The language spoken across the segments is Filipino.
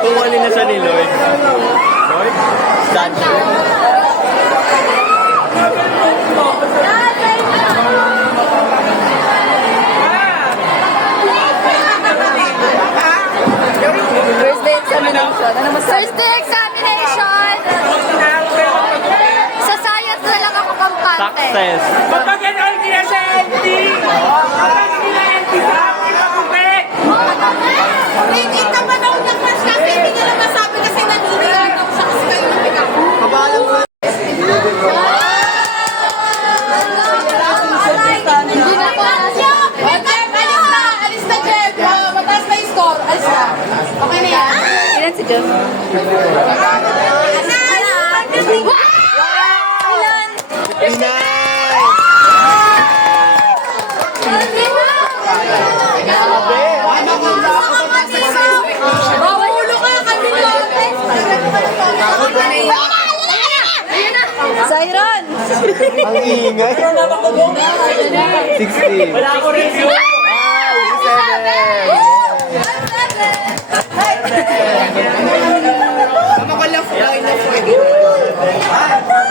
Pumali na siya ni Lloyd. Lloyd? Stancho. First day examination. Ano mas First day examination. Sa science na lang ako kampante. Success. Kapag ano niya sa NT, kapag nila NT sa akin, magupit! Hindi naman ako nag-class kasi hindi nila masabi kasi naniniwala ako siya kasi kayo nang pick up. kabalang mo? Hindi na po. Alis na, Jen. Mataas na yung score. Alis na. Okay na yan. Ilan si Jeff? Mahulo ka, kanila. Siren! Ang ingay. 16. Wala ako review.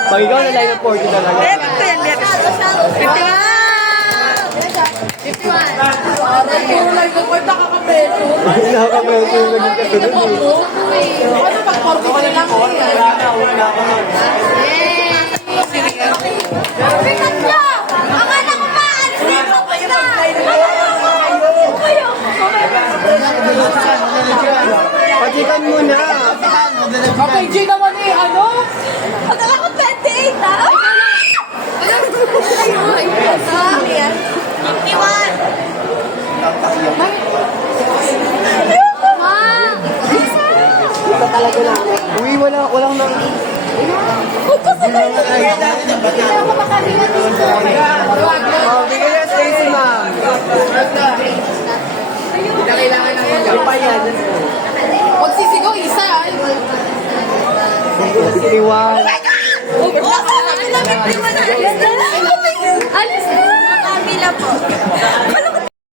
Pag ikaw na line of 40 talaga. Ito yan, left. 51! Puro lang ko, nakakapeso. Nakakameron yung naging kasunod eh. Ano pag 40 lang? Pikat niya! Ang anak ko pa! Alis dito! Basta! Pachikan mo na. Kapag G naman eh, ano? Pagkala ko 28, ha? Ano yan? 51! Ma! Ito talaga na. Uy, walang nang... Huwag ko sa kanya! Hindi ako makalina dito. Oh, bigyan niya Stacy, ma'am. Ano pa yan? Huwag sisigaw, isa. 61.